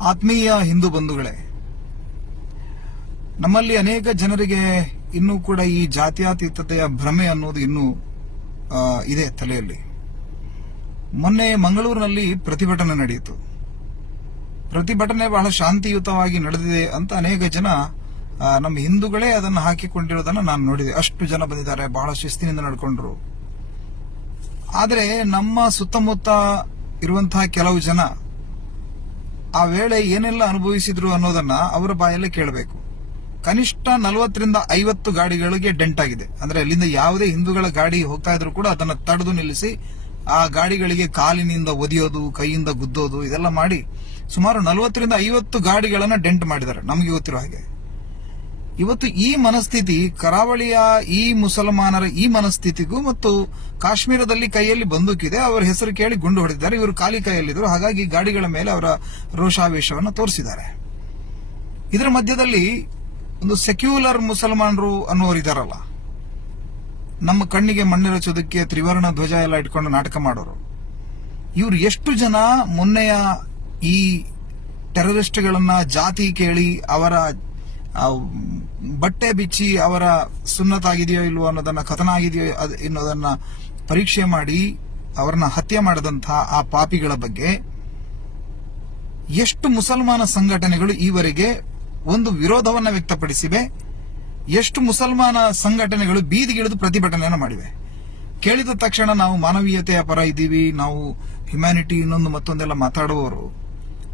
ಆತ್ಮೀಯ ಹಿಂದೂ ಬಂಧುಗಳೇ, ನಮ್ಮಲ್ಲಿ ಅನೇಕ ಜನರಿಗೆ ಇನ್ನೂ ಕೂಡ ಈ ಜಾತ್ಯಾತೀತತೆಯ ಭ್ರಮೆ ಅನ್ನೋದು ಇನ್ನೂ ಇದೆ ತಲೆಯಲ್ಲಿ. ಮೊನ್ನೆ ಮಂಗಳೂರಿನಲ್ಲಿ ಪ್ರತಿಭಟನೆ ನಡೆಯಿತು. ಪ್ರತಿಭಟನೆ ಬಹಳ ಶಾಂತಿಯುತವಾಗಿ ನಡೆದಿದೆ ಅಂತ ಅನೇಕ ಜನ ನಮ್ಮ ಹಿಂದೂಗಳೇ ಅದನ್ನು ಹಾಕಿಕೊಂಡಿರೋದನ್ನ ನಾನು ನೋಡಿದೆ. ಅಷ್ಟು ಜನ ಬಂದಿದ್ದಾರೆ, ಬಹಳ ಶಿಸ್ತಿನಿಂದ ನಡ್ಕೊಂಡ್ರು. ಆದರೆ ನಮ್ಮ ಸುತ್ತಮುತ್ತ ಇರುವಂತಹ ಕೆಲವು ಜನ ಆ ವೇಳೆ ಏನೆಲ್ಲ ಅನುಭವಿಸಿದ್ರು ಅನ್ನೋದನ್ನ ಅವರ ಬಾಯಲ್ಲೇ ಕೇಳಬೇಕು. ಕನಿಷ್ಠ ನಲವತ್ತರಿಂದ ಐವತ್ತು ಗಾಡಿಗಳಿಗೆ ಡೆಂಟ್ ಆಗಿದೆ. ಅಂದ್ರೆ ಅಲ್ಲಿಂದ ಯಾವುದೇ ಹಿಂದೂಗಳ ಗಾಡಿ ಹೋಗ್ತಾ ಇದ್ರು ಕೂಡ ಅದನ್ನ ತಡೆದು ನಿಲ್ಲಿಸಿ ಆ ಗಾಡಿಗಳಿಗೆ ಕಾಲಿನಿಂದ ಒದಿಯೋದು, ಕೈಯಿಂದ ಗುದ್ದೋದು, ಇದೆಲ್ಲ ಮಾಡಿ ಸುಮಾರು ನಲವತ್ತರಿಂದ ಐವತ್ತು ಗಾಡಿಗಳನ್ನ ಡೆಂಟ್ ಮಾಡಿದ್ದಾರೆ. ನಮಗೆ ಗೊತ್ತಿರೋ ಹಾಗೆ. ಇವತ್ತು ಈ ಮನಸ್ಥಿತಿ ಕರಾವಳಿಯ ಈ ಮುಸಲ್ಮಾನರ ಈ ಮನಸ್ಥಿತಿಗೂ ಮತ್ತು ಕಾಶ್ಮೀರದಲ್ಲಿ ಕೈಯಲ್ಲಿ ಬಂದೂಕಿದೆ. ಅವರ ಹೆಸರು ಕೇಳಿ ಗುಂಡು ಹೊಡೆದಿದ್ದಾರೆ. ಇವರು ಖಾಲಿ ಕೈಯಲ್ಲಿದ್ದರು. ಹಾಗಾಗಿ ಗಾಡಿಗಳ ಮೇಲೆ ಅವರ ರೋಷಾವೇಶವನ್ನು ತೋರಿಸಿದ್ದಾರೆ. ಇದರ ಮಧ್ಯದಲ್ಲಿ ಒಂದು ಸೆಕ್ಯುಲರ್ ಮುಸಲ್ಮಾನರು ಅನ್ನೋರು ಇದಾರಲ್ಲ. ನಮ್ಮ ಕಣ್ಣಿಗೆ ಮಣ್ಣಿರಚೋದಕ್ಕೆ ತ್ರಿವರ್ಣ ಧ್ವಜ ಎಲ್ಲ ಇಟ್ಕೊಂಡು ನಾಟಕ ಮಾಡೋರು. ಇವರು ಎಷ್ಟು ಜನ ಮೊನ್ನೆಯ ಈ ಟೆರರಿಸ್ಟ್ಗಳನ್ನ ಜಾತಿ ಕೇಳಿ ಅವರ ಬಟ್ಟೆ ಬಿಚ್ಚಿ ಅವರ ಸುನ್ನತಾಗಿದೆಯೋ ಇಲ್ವೋ ಅನ್ನೋದನ್ನ ಕಥನ ಆಗಿದೆಯೋ ಅನ್ನೋದನ್ನ ಪರೀಕ್ಷೆ ಮಾಡಿ ಅವರನ್ನ ಹತ್ಯೆ ಮಾಡಿದಂತಹ ಆ ಪಾಪಿಗಳ ಬಗ್ಗೆ ಎಷ್ಟು ಮುಸಲ್ಮಾನ ಸಂಘಟನೆಗಳು ಈವರೆಗೆ ಒಂದು ವಿರೋಧವನ್ನ ವ್ಯಕ್ತಪಡಿಸಿವೆ, ಎಷ್ಟು ಮುಸಲ್ಮಾನ ಸಂಘಟನೆಗಳು ಬೀದಿಗಿಳಿದು ಪ್ರತಿಭಟನೆಯನ್ನು ಮಾಡಿವೆ. ಕೇಳಿದ ತಕ್ಷಣ ನಾವು ಮಾನವೀಯತೆಯ ಪರ ಇದ್ದೀವಿ, ನಾವು ಹ್ಯುಮ್ಯಾನಿಟಿ ಇನ್ನೊಂದು ಮತ್ತೊಂದೆಲ್ಲ ಮಾತಾಡುವವರು.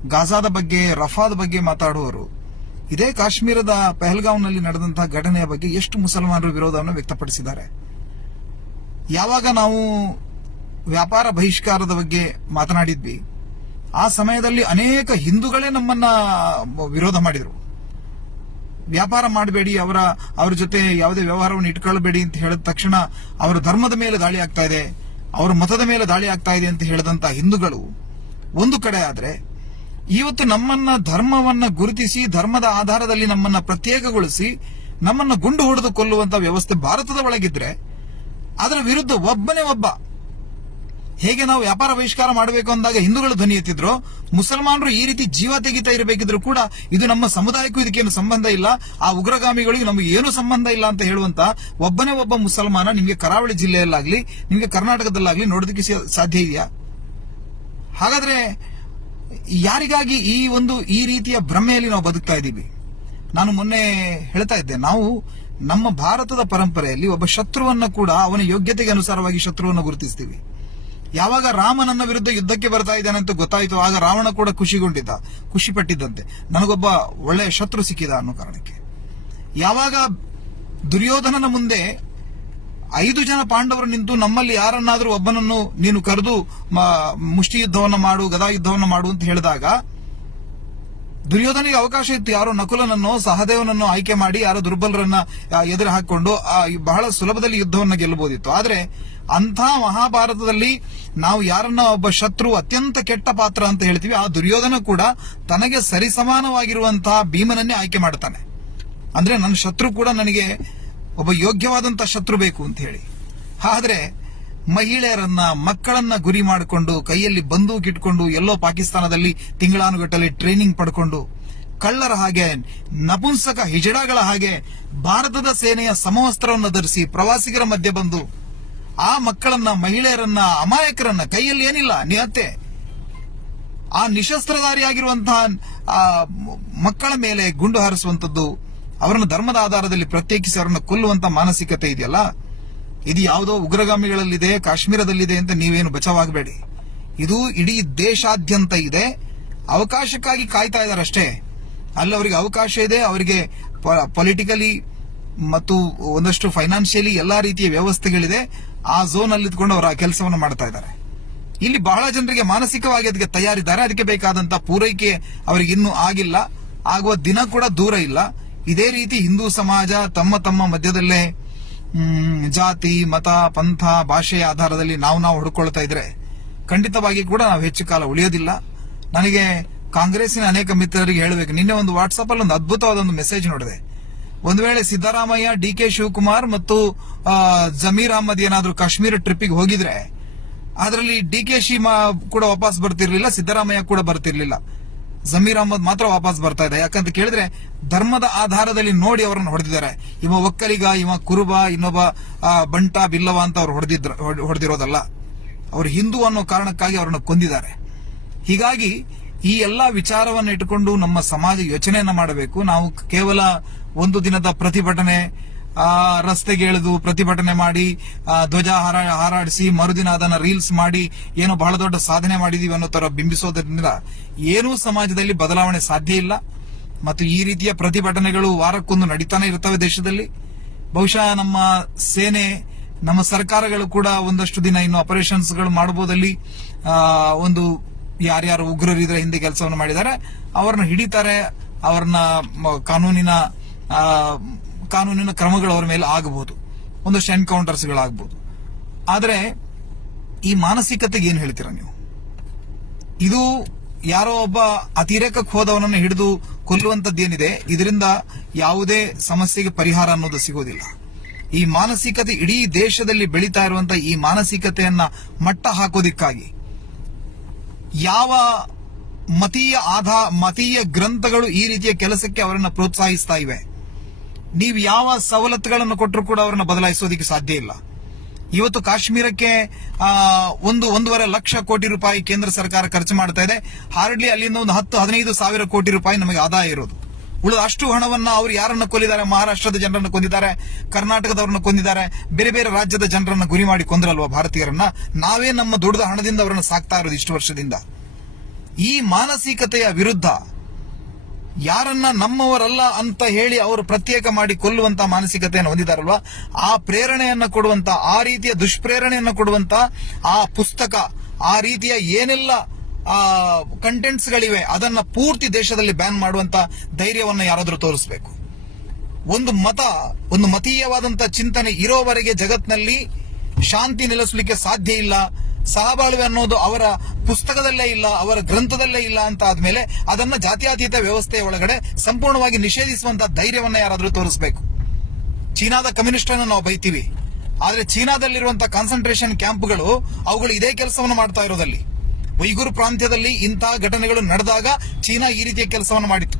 ಗಾಜಾದ ಬಗ್ಗೆ, ರಫಾದ ಬಗ್ಗೆ ಮಾತಾಡುವವರು. ಇದೇ ಕಾಶ್ಮೀರದ ಪಹಲ್ಗಾಂವ್ನಲ್ಲಿ ನಡೆದಂತಹ ಘಟನೆಯ ಬಗ್ಗೆ ಎಷ್ಟು ಮುಸಲ್ಮಾನರು ವಿರೋಧವನ್ನು ವ್ಯಕ್ತಪಡಿಸಿದ್ದಾರೆ? ಯಾವಾಗ ನಾವು ವ್ಯಾಪಾರ ಬಹಿಷ್ಕಾರದ ಬಗ್ಗೆ ಮಾತನಾಡಿದ್ವಿ, ಆ ಸಮಯದಲ್ಲಿ ಅನೇಕ ಹಿಂದೂಗಳೇ ನಮ್ಮನ್ನ ವಿರೋಧ ಮಾಡಿದರು. ವ್ಯಾಪಾರ ಮಾಡಬೇಡಿ, ಅವರ ಅವರ ಜೊತೆ ಯಾವುದೇ ವ್ಯವಹಾರವನ್ನು ಇಟ್ಕೊಳ್ಬೇಡಿ ಅಂತ ಹೇಳಿದ ತಕ್ಷಣ ಅವರ ಧರ್ಮದ ಮೇಲೆ ದಾಳಿ ಆಗ್ತಾ ಇದೆ, ಅವರ ಮತದ ಮೇಲೆ ದಾಳಿ ಆಗ್ತಾ ಇದೆ ಅಂತ ಹೇಳಿದಂತ ಹಿಂದೂಗಳು ಒಂದು ಕಡೆ ಆದ್ರೆ ಇವತ್ತು ನಮ್ಮನ್ನ ಧರ್ಮವನ್ನ ಗುರುತಿಸಿ, ಧರ್ಮದ ಆಧಾರದಲ್ಲಿ ನಮ್ಮನ್ನ ಪ್ರತ್ಯೇಕಗೊಳಿಸಿ, ನಮ್ಮನ್ನ ಗುಂಡು ಹೊಡೆದು ಕೊಲ್ಲುವಂತ ವ್ಯವಸ್ಥೆ ಭಾರತದ ಒಳಗಿದ್ರೆ, ಅದರ ವಿರುದ್ಧ ಒಬ್ಬನೇ ಒಬ್ಬ. ಹೇಗೆ ನಾವು ವ್ಯಾಪಾರ ಬಹಿಷ್ಕಾರ ಮಾಡಬೇಕು ಅಂದಾಗ ಹಿಂದೂಗಳು ಧ್ವನಿ ಎತ್ತಿದ್ರು, ಮುಸಲ್ಮಾನರು ಈ ರೀತಿ ಜೀವ ತೆಗಿತಾ ಇರಬೇಕಿದ್ರು ಕೂಡ ಇದು ನಮ್ಮ ಸಮುದಾಯಕ್ಕೂ ಇದಕ್ಕೇನು ಸಂಬಂಧ ಇಲ್ಲ, ಆ ಉಗ್ರಗಾಮಿಗಳಿಗೆ ನಮಗೆ ಏನು ಸಂಬಂಧ ಇಲ್ಲ ಅಂತ ಹೇಳುವಂತ ಒಬ್ಬನೇ ಒಬ್ಬ ಮುಸಲ್ಮಾನ ನಿಮಗೆ ಕರಾವಳಿ ಜಿಲ್ಲೆಯಲ್ಲಾಗ್ಲಿ, ನಿಮಗೆ ಕರ್ನಾಟಕದಲ್ಲಾಗ್ಲಿ ನೋಡೋದಕ್ಕೆ ಸಾಧ್ಯ ಇದೆಯಾ? ಹಾಗಾದ್ರೆ ಯಾರಿಗಾಗಿ ಈ ಒಂದು, ಈ ರೀತಿಯ ಭ್ರಮೆಯಲ್ಲಿ ನಾವು ಬದುಕ್ತಾ ಇದ್ದೀವಿ? ನಾನು ಮೊನ್ನೆ ಹೇಳ್ತಾ ಇದ್ದೆ, ನಾವು ನಮ್ಮ ಭಾರತದ ಪರಂಪರೆಯಲ್ಲಿ ಒಬ್ಬ ಶತ್ರುವನ್ನ ಕೂಡ ಅವನ ಯೋಗ್ಯತೆಗೆ ಅನುಸಾರವಾಗಿ ಶತ್ರುವನ್ನು ಗುರುತಿಸ್ತೀವಿ. ಯಾವಾಗ ರಾಮ ನನ್ನ ವಿರುದ್ಧ ಯುದ್ಧಕ್ಕೆ ಬರ್ತಾ ಇದ್ದಾನೆ ಅಂತ ಗೊತ್ತಾಯಿತು, ಆಗ ರಾವಣ ಕೂಡ ಖುಷಿಗೊಂಡಿದ್ದ ಖುಷಿ ಪಟ್ಟಿದ್ದಂತೆ ನನಗೊಬ್ಬ ಒಳ್ಳೆಯ ಶತ್ರು ಸಿಕ್ಕಿದ ಅನ್ನೋ ಕಾರಣಕ್ಕೆ. ಯಾವಾಗ ದುರ್ಯೋಧನನ ಮುಂದೆ ಐದು ಜನ ಪಾಂಡವರು ನಿಂತು ನಮ್ಮಲ್ಲಿ ಯಾರನ್ನಾದರೂ ಒಬ್ಬನನ್ನು ನೀನು ಕರೆದು ಮುಷ್ಟಿ ಯುದ್ಧವನ್ನು ಮಾಡು, ಗದಾ ಯುದ್ಧವನ್ನು ಮಾಡು ಅಂತ ಹೇಳಿದಾಗ ದುರ್ಯೋಧನಿಗೆ ಅವಕಾಶ ಇತ್ತು. ಯಾರೋ ನಕುಲನನ್ನು ಸಹದೇವನನ್ನು ಆಯ್ಕೆ ಮಾಡಿ ಯಾರೋ ದುರ್ಬಲರನ್ನ ಎದುರು ಹಾಕಿಕೊಂಡು ಬಹಳ ಸುಲಭದಲ್ಲಿ ಯುದ್ಧವನ್ನು ಗೆಲ್ಲಬಹುದಿತ್ತು. ಆದ್ರೆ ಅಂಥ ಮಹಾಭಾರತದಲ್ಲಿ ನಾವು ಯಾರನ್ನ ಒಬ್ಬ ಶತ್ರು, ಅತ್ಯಂತ ಕೆಟ್ಟ ಪಾತ್ರ ಅಂತ ಹೇಳ್ತೀವಿ, ಆ ದುರ್ಯೋಧನ ಕೂಡ ತನಗೆ ಸರಿಸಮಾನವಾಗಿರುವಂತಹ ಭೀಮನನ್ನೇ ಆಯ್ಕೆ ಮಾಡ್ತಾನೆ. ಅಂದ್ರೆ ನನ್ನ ಶತ್ರು ಕೂಡ ನನಗೆ ಒಬ್ಬ ಯೋಗ್ಯವಾದಂತ ಶತ್ರು ಬೇಕು ಅಂತ ಹೇಳಿ. ಆದ್ರೆ ಮಹಿಳೆಯರನ್ನ, ಮಕ್ಕಳನ್ನ ಗುರಿ ಮಾಡಿಕೊಂಡು, ಕೈಯಲ್ಲಿ ಬಂದೂಕ್ ಇಟ್ಕೊಂಡು, ಎಲ್ಲೋ ಪಾಕಿಸ್ತಾನದಲ್ಲಿ ತಿಂಗಳಾನುಗಟ್ಟಲೆ ಟ್ರೈನಿಂಗ್ ಪಡ್ಕೊಂಡು, ಕಳ್ಳರ ಹಾಗೆ, ನಪುಂಸಕ ಹಿಜಡಾಗಳ ಹಾಗೆ ಭಾರತದ ಸೇನೆಯ ಸಮವಸ್ತ್ರವನ್ನು ಧರಿಸಿ ಪ್ರವಾಸಿಗರ ಮಧ್ಯೆ ಬಂದು, ಆ ಮಕ್ಕಳನ್ನ, ಮಹಿಳೆಯರನ್ನ, ಅಮಾಯಕರನ್ನ ಕೈಯಲ್ಲಿ ಏನಿಲ್ಲ ನಿಹತ್ತೆ ಆ ನಿಶಸ್ತ್ರಧಾರಿಯಾಗಿರುವಂತಹ ಮಕ್ಕಳ ಮೇಲೆ ಗುಂಡು ಹಾರಿಸುವಂತದ್ದು ಅವರನ್ನು ಧರ್ಮದ ಆಧಾರದಲ್ಲಿ ಪ್ರತ್ಯೇಕಿಸಿ ಅವರನ್ನು ಕೊಲ್ಲುವಂತ ಮಾನಸಿಕತೆ ಇದೆಯಲ್ಲ? ಇದು ಯಾವುದೋ ಉಗ್ರಗಾಮಿಗಳಲ್ಲಿದೆ, ಕಾಶ್ಮೀರದಲ್ಲಿದೆ ಅಂತ ನೀವೇನು ಬಚಾವಾಗಬೇಡಿ. ಇದು ಇಡೀ ದೇಶಾದ್ಯಂತ ಇದೆ. ಅವಕಾಶಕ್ಕಾಗಿ ಕಾಯ್ತಾ ಇದ್ದಾರೆ ಅಷ್ಟೇ. ಅಲ್ಲಿ ಅವರಿಗೆ ಅವಕಾಶ ಇದೆ, ಅವರಿಗೆ ಪೊಲಿಟಿಕಲಿ ಮತ್ತು ಒಂದಷ್ಟು ಫೈನಾನ್ಷಿಯಲಿ ಎಲ್ಲಾ ರೀತಿಯ ವ್ಯವಸ್ಥೆಗಳಿದೆ. ಆ ಝೋನ್ ಅಲ್ಲಿ ಇದ್ಕೊಂಡು ಅವರು ಆ ಕೆಲಸವನ್ನು ಮಾಡ್ತಾ ಇದ್ದಾರೆ. ಇಲ್ಲಿ ಬಹಳ ಜನರಿಗೆ ಮಾನಸಿಕವಾಗಿ ಅದಕ್ಕೆ ತಯಾರಿದ್ದಾರೆ. ಅದಕ್ಕೆ ಬೇಕಾದಂತಹ ಪೂರೈಕೆ ಅವರಿಗೆ ಇನ್ನೂ ಆಗಿಲ್ಲ. ಆಗುವ ದಿನ ಕೂಡ ದೂರ ಇಲ್ಲ. ಇದೇ ರೀತಿ ಹಿಂದೂ ಸಮಾಜ ತಮ್ಮ ತಮ್ಮ ಮಧ್ಯದಲ್ಲೇ ಜಾತಿ, ಮತ, ಪಂಥ, ಭಾಷೆಯ ಆಧಾರದಲ್ಲಿ ನಾವು ನಾವು ಹುಡುಕೊಳ್ತಾ ಇದ್ರೆ ಖಂಡಿತವಾಗಿ ಕೂಡ ನಾವು ಹೆಚ್ಚು ಕಾಲ ಉಳಿಯೋದಿಲ್ಲ. ನನಗೆ ಕಾಂಗ್ರೆಸ್ಸಿನ ಅನೇಕ ಮಿತ್ರರಿಗೆ ಹೇಳಬೇಕು. ನಿನ್ನೆ ಒಂದು ವಾಟ್ಸ್ಆಪ್ ಅಲ್ಲಿ ಒಂದು ಅದ್ಭುತವಾದ ಒಂದು ಮೆಸೇಜ್ ನೋಡಿದೆ. ಒಂದು ವೇಳೆ ಸಿದ್ದರಾಮಯ್ಯ, ಡಿ ಕೆ ಶಿವಕುಮಾರ್ ಮತ್ತು ಜಮೀರ್ ಅಹಮದ್ ಏನಾದರೂ ಕಾಶ್ಮೀರ ಟ್ರಿಪ್ಪಿಗೆ ಹೋಗಿದ್ರೆ, ಅದರಲ್ಲಿ ಡಿ ಕೆ ಶಿ ಕೂಡ ವಾಪಸ್ ಬರ್ತಿರ್ಲಿಲ್ಲ, ಸಿದ್ದರಾಮಯ್ಯ ಕೂಡ ಬರ್ತಿರ್ಲಿಲ್ಲ. ಜಮೀರ್ ಅಹಮದ್ ಮಾತ್ರ ವಾಪಸ್ ಬರ್ತಾ ಇದೆ. ಯಾಕಂತ ಕೇಳಿದ್ರೆ, ಧರ್ಮದ ಆಧಾರದಲ್ಲಿ ನೋಡಿ ಅವರನ್ನು ಹೊಡೆದಿದ್ದಾರೆ. ಇವ ಒಕ್ಕಲಿಗ, ಇವ ಕುರುಬ, ಇನ್ನೊಬ್ಬ ಬಂಟ, ಬಿಲ್ಲವ ಅಂತ ಅವ್ರು ಹೊಡೆದಿದ್ರ ಹೊಡೆದಿರೋದಲ್ಲ. ಅವರು ಹಿಂದೂ ಅನ್ನೋ ಕಾರಣಕ್ಕಾಗಿ ಅವರನ್ನು ಕೊಂದಿದ್ದಾರೆ. ಹೀಗಾಗಿ, ಈ ಎಲ್ಲಾ ವಿಚಾರವನ್ನು ಇಟ್ಟುಕೊಂಡು ನಮ್ಮ ಸಮಾಜ ಯೋಚನೆಯನ್ನ ಮಾಡಬೇಕು. ನಾವು ಕೇವಲ ಒಂದು ದಿನದ ಪ್ರತಿಭಟನೆ ರಸ್ತೆಗೆ ಇಳಿದು ಪ್ರತಿಭಟನೆ ಮಾಡಿ ಧ್ವಜ ಹಾರ, ಹಾರಾಡಿಸಿ ಮರುದಿನ ಅದನ್ನ ರೀಲ್ಸ್ ಮಾಡಿ ಏನೋ ಬಹಳ ದೊಡ್ಡ ಸಾಧನೆ ಮಾಡಿದೀವಿ ಅನ್ನೋ ತರ ಬಿಂಬಿಸೋದ್ರಿಂದ ಏನೂ ಸಮಾಜದಲ್ಲಿ ಬದಲಾವಣೆ ಸಾಧ್ಯ ಇಲ್ಲ. ಮತ್ತು ಈ ರೀತಿಯ ಪ್ರತಿಭಟನೆಗಳು ವಾರಕ್ಕೊಂದು ನಡೀತಾನೆ ಇರ್ತವೆ ದೇಶದಲ್ಲಿ. ಬಹುಶಃ ನಮ್ಮ ಸೇನೆ, ನಮ್ಮ ಸರ್ಕಾರಗಳು ಕೂಡ ಒಂದಷ್ಟು ದಿನ ಇನ್ನು ಆಪರೇಷನ್ಸ್ಗಳು ಮಾಡಬಹುದಲ್ಲಿ ಒಂದು ಯಾರ್ಯಾರು ಉಗ್ರರಿದ್ರೆ ಹಿಂದೆ ಕೆಲಸವನ್ನು ಮಾಡಿದ್ದಾರೆ, ಅವ್ರನ್ನ ಹಿಡಿತಾರೆ, ಅವ್ರನ್ನ ಕಾನೂನಿನ ಕಾನೂನಿನ ಕ್ರಮಗಳು ಅವರ ಮೇಲೆ ಆಗಬಹುದು. ಒಂದಷ್ಟು ಎನ್ಕೌಂಟರ್ಸ್ ಗಳಾಗಬಹುದು. ಆದರೆ, ಈ ಮಾನಸಿಕತೆಗೆ ಏನ್ ಹೇಳ್ತೀರಾ ನೀವು? ಇದು ಯಾರೋ ಒಬ್ಬ ಅತಿರೇಕಕ್ಕೆ ಹೋದವನನ್ನು ಹಿಡಿದು ಕೊಲ್ಲುವಂತದ್ದೇನಿದೆ ಇದರಿಂದ ಯಾವುದೇ ಸಮಸ್ಯೆಗೆ ಪರಿಹಾರ ಅನ್ನೋದು ಸಿಗೋದಿಲ್ಲ. ಈ ಮಾನಸಿಕತೆ ಇಡೀ ದೇಶದಲ್ಲಿ ಬೆಳೀತಾ ಇರುವಂತಹ ಈ ಮಾನಸಿಕತೆಯನ್ನ ಮಟ್ಟ ಹಾಕೋದಿಕ್ಕಾಗಿ, ಯಾವ ಮತೀಯ ಆಧಾ, ಮತೀಯ ಗ್ರಂಥಗಳು ಈ ರೀತಿಯ ಕೆಲಸಕ್ಕೆ ಅವರನ್ನು ಪ್ರೋತ್ಸಾಹಿಸ್ತಾ ಇವೆ? ನೀವು ಯಾವ ಸವಲತ್ತುಗಳನ್ನು ಕೊಟ್ಟರು ಕೂಡ ಅವರನ್ನು ಬದಲಾಯಿಸೋದಕ್ಕೆ ಸಾಧ್ಯ ಇಲ್ಲ. ಇವತ್ತು ಕಾಶ್ಮೀರಕ್ಕೆ ಒಂದು, ಒಂದೂವರೆ ಲಕ್ಷ ಕೋಟಿ ರೂಪಾಯಿ ಕೇಂದ್ರ ಸರ್ಕಾರ ಖರ್ಚು ಮಾಡ್ತಾ ಇದೆ. ಹಾರ್ಡ್ಲಿ ಅಲ್ಲಿಂದ ಒಂದು ಹತ್ತು, ಹದಿನೈದು ಸಾವಿರ ಕೋಟಿ ರೂಪಾಯಿ ನಮಗೆ ಆದಾಯ ಇರೋದು. ಉಳಿದ ಅಷ್ಟು ಹಣವನ್ನ ಅವರು ಯಾರನ್ನ ಕೊಲ್ಲಿದ್ದಾರೆ? ಮಹಾರಾಷ್ಟ್ರದ ಜನರನ್ನು ಕೊಂದಿದ್ದಾರೆ, ಕರ್ನಾಟಕದವರನ್ನ ಕೊಂದಿದ್ದಾರೆ, ಬೇರೆ ಬೇರೆ ರಾಜ್ಯದ ಜನರನ್ನು ಗುರಿ ಮಾಡಿ ಕೊಂದ್ರಲ್ವಾ ಭಾರತೀಯರನ್ನ? ನಾವೇ ನಮ್ಮ ದುಡಿದ ಹಣದಿಂದ ಅವರನ್ನು ಸಾಕ್ತಾ ಇರೋದು ಇಷ್ಟು ವರ್ಷದಿಂದ. ಈ ಮಾನಸಿಕತೆಯ ವಿರುದ್ಧ ಯಾರನ್ನ ನಮ್ಮವರಲ್ಲ ಅಂತ ಹೇಳಿ ಅವರು ಪ್ರತ್ಯೇಕ ಮಾಡಿ ಕೊಲ್ಲುವಂತ ಮಾನಸಿಕತೆಯನ್ನು ಹೊಂದಿದಾರಲ್ವಾ? ಆ ಪ್ರೇರಣೆಯನ್ನು ಕೊಡುವಂತ, ಆ ರೀತಿಯ ದುಷ್ಪ್ರೇರಣೆಯನ್ನ ಕೊಡುವಂತ ಆ ಪುಸ್ತಕ, ಆ ರೀತಿಯ ಏನೆಲ್ಲ, ಆ ಕಂಟೆಂಟ್ಸ್ ಗಳಿವೆ, ಅದನ್ನ ಪೂರ್ತಿ ದೇಶದಲ್ಲಿ ಬ್ಯಾನ್ ಮಾಡುವಂತ ಧೈರ್ಯವನ್ನು ಯಾರಾದರೂ ತೋರಿಸಬೇಕು. ಒಂದು ಮತ, ಒಂದು ಮತೀಯವಾದಂತ ಚಿಂತನೆ ಇರೋವರೆಗೆ ಜಗತ್ನಲ್ಲಿ ಶಾಂತಿ ನೆಲೆಸಲಿಕ್ಕೆ ಸಾಧ್ಯ ಇಲ್ಲ. ಸಹಬಾಳ್ವೆ ಅನ್ನೋದು ಅವರ ಪುಸ್ತಕದಲ್ಲೇ ಇಲ್ಲ, ಅವರ ಗ್ರಂಥದಲ್ಲೇ ಇಲ್ಲ ಅಂತ ಆದ್ಮೇಲೆ ಅದನ್ನ ಜಾತ್ಯತೀತ ವ್ಯವಸ್ಥೆಯ ಒಳಗಡೆ ಸಂಪೂರ್ಣವಾಗಿ ನಿಷೇಧಿಸುವಂತಹ ಧೈರ್ಯವನ್ನ ಯಾರಾದರೂ ತೋರಿಸಬೇಕು. ಚೀನಾದ ಕಮ್ಯುನಿಸ್ಟ್ ಅನ್ನು ನಾವು ಬೈತೀವಿ. ಆದ್ರೆ ಚೀನಾದಲ್ಲಿರುವಂತಹ ಕಾನ್ಸಂಟ್ರೇಷನ್ ಕ್ಯಾಂಪ್ಗಳು ಅವುಗಳು ಇದೇ ಕೆಲಸವನ್ನು ಮಾಡ್ತಾ ಇರೋದಲ್ಲಿ. ಉಯ್ಗುರ್ ಪ್ರಾಂತ್ಯದಲ್ಲಿ ಇಂತಹ ಘಟನೆಗಳು ನಡೆದಾಗ ಚೀನಾ ಈ ರೀತಿಯ ಕೆಲಸವನ್ನು ಮಾಡಿತ್ತು.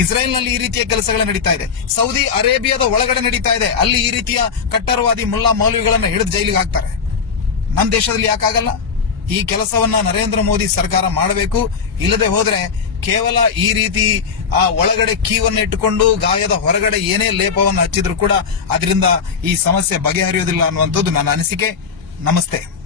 ಇಸ್ರೇಲ್ನಲ್ಲಿ ಈ ರೀತಿಯ ಕೆಲಸಗಳು ನಡೀತಾ ಇದೆ. ಸೌದಿ ಅರೇಬಿಯಾದ ಒಳಗಡೆ ನಡೀತಾ ಇದೆ. ಅಲ್ಲಿ ಈ ರೀತಿಯ ಕಟ್ಟರವಾದಿ ಮುಲ್ಲಾ ಮೌಲ್ವಿಗಳನ್ನು ಹಿಡಿದು ಜೈಲಿಗೆ ಹಾಕ್ತಾರೆ. ನಮ್ಮ ದೇಶದಲ್ಲಿ ಯಾಕಾಗಲ್ಲ? ಈ ಕೆಲಸವನ್ನ ನರೇಂದ್ರ ಮೋದಿ ಸರ್ಕಾರ ಮಾಡಬೇಕು. ಇಲ್ಲದೆ ಹೋದ್ರೆ ಕೇವಲ ಈ ರೀತಿ ಆ ಒಳಗಡೆ ಕೀವನ್ನ ಇಟ್ಟುಕೊಂಡು ಗಾಯದ ಹೊರಗಡೆ ಏನೇ ಲೇಪವನ್ನು ಹಚ್ಚಿದ್ರು ಕೂಡ ಅದರಿಂದ ಈ ಸಮಸ್ಯೆ ಬಗೆಹರಿಯೋದಿಲ್ಲ ಅನ್ನುವಂಥದ್ದು ನನ್ನ ಅನಿಸಿಕೆ. ನಮಸ್ತೆ.